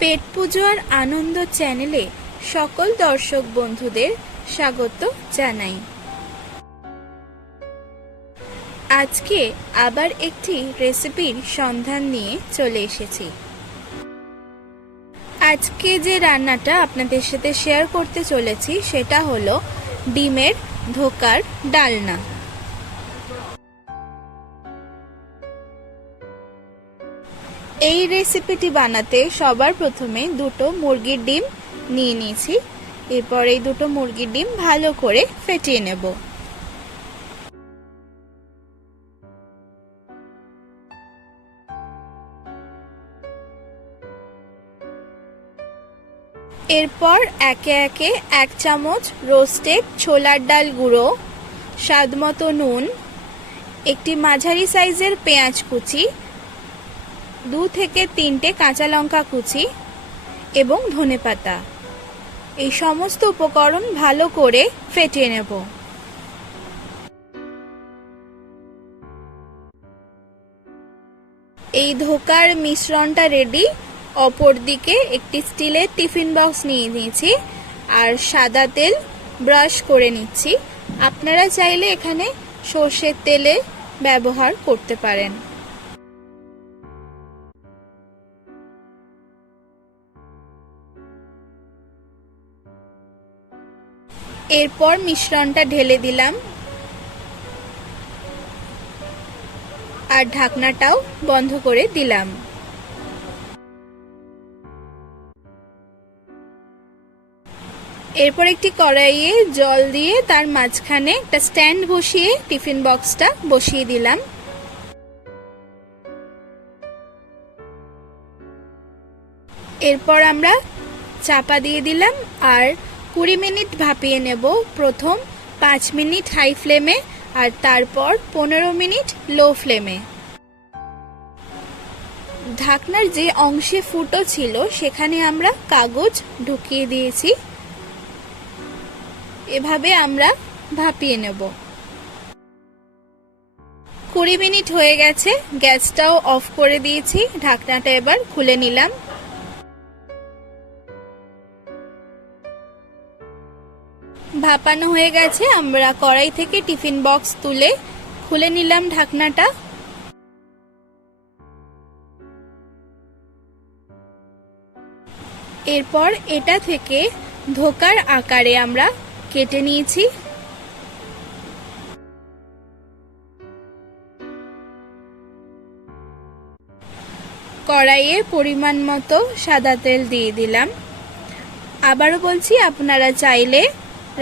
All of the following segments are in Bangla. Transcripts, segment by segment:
পেট পুজো আর আনন্দ চ্যানেলে সকল দর্শক বন্ধুদের স্বাগত জানাই। আজকে আবার একটি রেসিপির সন্ধান নিয়ে চলে এসেছি। আজকে যে রান্নাটা আপনাদের সাথে শেয়ার করতে চলেছি সেটা হলো ডিমের ধোকার ডালনা। এই রেসিপিটি বানাতে সবার প্রথমে দুটো মুরগির ডিম নিয়ে নিয়েছি। এরপর এই দুটো মুরগির ডিম ভালো করে ফেটিয়ে নেব। এরপর একে একে 1 চামচ রোস্টেড ছোলার ডাল গুঁড়ো, স্বাদমতো নুন, একটি মাঝারি সাইজের পেঁয়াজ কুচি, 2 থেকে 3টে কাঁচা লঙ্কা কুচি এবং ধনেপাতা, এই সমস্ত উপকরণ ভালো করে ফেটিয়ে নেব। এই ধোকার মিশ্রণটা রেডি। অপরদিকে একটি স্টিলের টিফিন বক্স নিয়ে নিয়েছি আর সাদা তেল ব্রাশ করে নিচ্ছি। আপনারা চাইলে এখানে সর্ষের তেলে ব্যবহার করতে পারেন। এরপর মিশ্রণটা ঢেলে দিলাম আর ঢাকনাটাও বন্ধ করে দিলাম। এরপর একটি কড়াইয়ে জল দিয়ে তার মাঝখানে একটা স্ট্যান্ড বসিয়ে টিফিন বক্সটা বসিয়ে দিলাম। এরপর আমরা চাপা দিয়ে দিলাম আর 20 মিনিট ভাপিয়ে নেব। প্রথম 5 মিনিট হাই ফ্লেমে আর তারপর 15 মিনিট লো ফ্লেমে। ঢাকনার যে অংশে ফুটো ছিল সেখানে আমরা কাগজ ঢুকিয়ে দিয়েছি। এভাবে আমরা ভাপিয়ে নেব। 20 মিনিট হয়ে গেছে, গ্যাসটাও অফ করে দিয়েছি। ঢাকনাটা এবার খুলে নিলাম। ভাপানো হয়ে গেছে, আমরা কড়াই থেকে টিফিন বক্স তুলে খুলে নিলাম ঢাকনাটা। এরপর এটা থেকে ধোকার আকারে আমরা কেটে নিয়েছি। কড়াইয়ে পরিমাণ মতো সাদা তেল দিয়ে দিলাম। আবারও বলছি, আপনারা চাইলে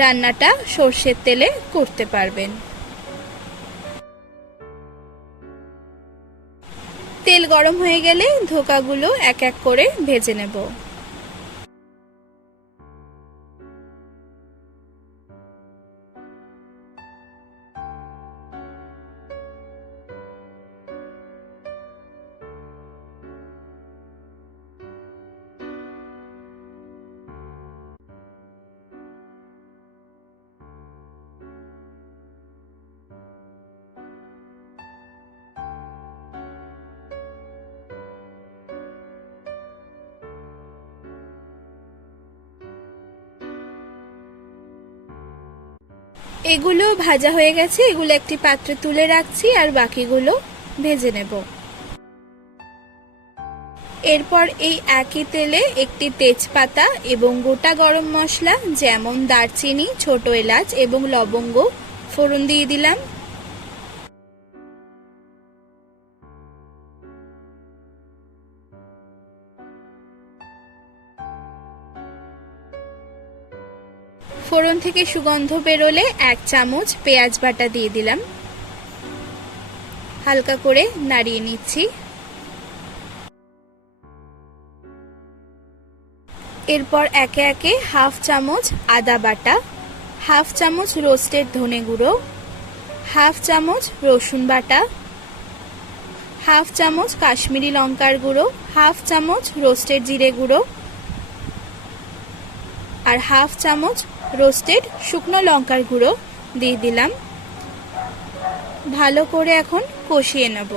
রান্নাটা সর্ষের তেলে করতে পারবেন। তেল গরম হয়ে গেলে ধোকাগুলো এক এক করে ভেজে নেব। এগুলো ভাজা হয়ে গেছে, এগুলো একটি পাত্রে তুলে রাখছি আর বাকিগুলো ভেজে নেব। এরপর এই একই তেলে একটি তেজপাতা এবং গোটা গরম মশলা যেমন দারচিনি, ছোট এলাচ এবং লবঙ্গ ফোড়ন দিয়ে দিলাম। ফোড়ন থেকে সুগন্ধ বেরোলে 1 চামচ পেঁয়াজ বাটা দিয়ে দিলাম। হালকা করে নাড়িয়ে নিচ্ছি। এরপর একে একে 1/2 চামচ আদা বাটা, 1/2 চামচ রোস্টেড ধনে গুঁড়ো, 1/2 চামচ রসুন বাটা, 1/2 চামচ কাশ্মীরি লঙ্কার গুঁড়ো, 1/2 চামচ রোস্টেড জিরে গুঁড়ো আর 1/2 চামচ রোস্টেড শুকনো লঙ্কার গুঁড়ো দিয়ে দিলাম। ভালো করে এখন কষিয়ে নেব।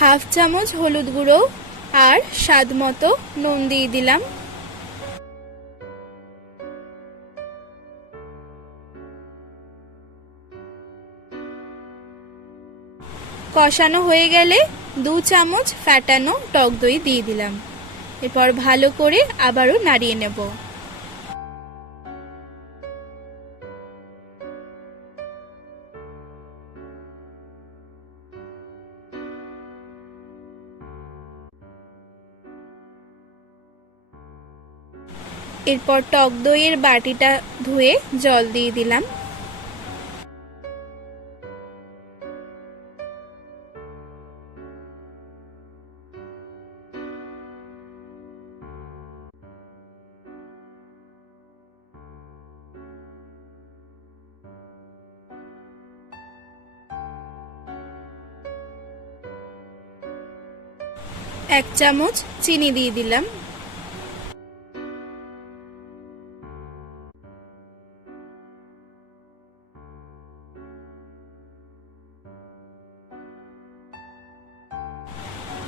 হাফ চামচ হলুদ গুঁড়ো আর স্বাদ মতো নুন দিয়ে দিলাম। কষানো হয়ে গেলে 2 চামচ ফ্যাটানো টক দই দিয়ে দিলাম। এরপর ভালো করে আবারও নাড়িয়ে নেব। এরপর টক দইয়ের বাটিটা ধুয়ে জল দিয়ে দিলাম। এক চামচ চিনি দিয়ে দিলাম।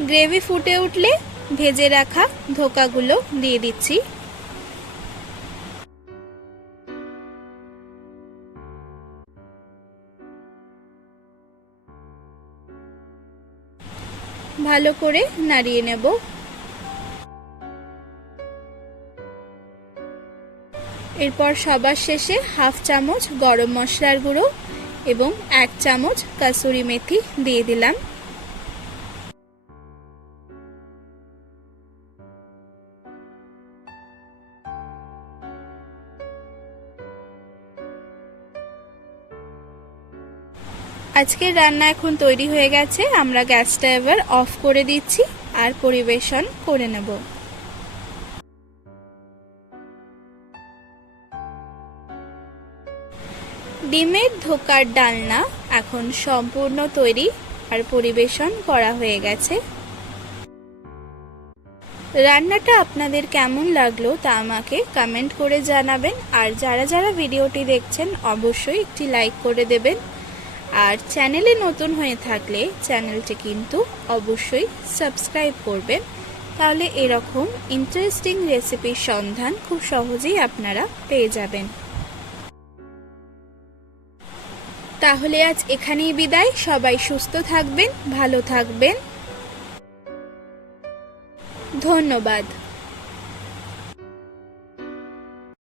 গ্রেভি ফুটে উঠলে ভেজে রাখা ধোকাগুলো দিয়ে দিচ্ছি। ভালো করে নাড়িয়ে নেব। এরপর সবার শেষে হাফ চামচ গরম মশলার গুঁড়ো এবং 1 চামচ কাসুরি মেথি দিয়ে দিলাম। আজকের রান্না এখন তৈরি হয়ে গেছে। আমরা গ্যাসটা এবার অফ করে দিচ্ছি আর পরিবেশন করে নেব। ডিমের ধোকার ডালনা এখন সম্পূর্ণ তৈরি আর পরিবেশন করা হয়ে গেছে। রান্নাটা আপনাদের কেমন লাগলো তা আমাকে কমেন্ট করে জানাবেন। আর যারা যারা ভিডিওটি দেখছেন অবশ্যই একটি লাইক করে দেবেন। আর চ্যানেলে নতুন হয়ে থাকলে চ্যানেলটি কিন্তু অবশ্যই সাবস্ক্রাইব করবেন, তাহলে এরকম ইন্টারেস্টিং রেসিপির সন্ধান খুব সহজেই আপনারা পেয়ে যাবেন। তাহলে আজ এখানেই বিদায়। সবাই সুস্থ থাকবেন, ভালো থাকবেন। ধন্যবাদ।